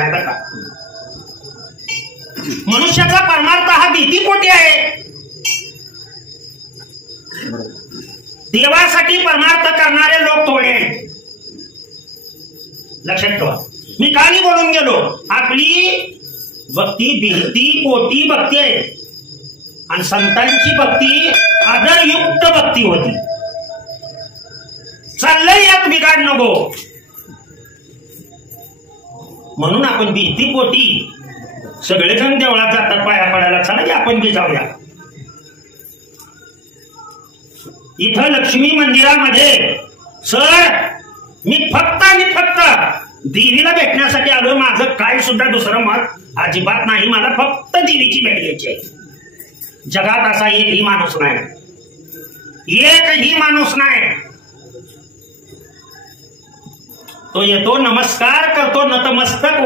नाही बरं का. मनुष्याचा परमार्थ हा भीतीपोटी आहे. देवासाठी परमार्थ करणारे लोक थोडे आहेत. लक्षात ठेवा. मी काही बोलून गेलो. आपली भक्ती भीती पोटी भक्ती आहे आणि संतांची भक्ती आदरयुक्त भक्ती होती. चाललंय यात बिघाड नको म्हणून आपण भीती पोटी सगळेजण देवळात जातात पाया पडायला. चला की आपण बी जाऊया. इथं लक्ष्मी मंदिरामध्ये सर मी फक्त आणि फक्त देवीला भेटण्यासाठी आलो. माझं काय सुद्धा दुसरं मत अजिबात नाही. मला फक्त देवीची भेट घ्यायची आहे. जगात असा एकही माणूस नाही. एकही माणूस नाही. तो येतो, नमस्कार करतो, नतमस्तक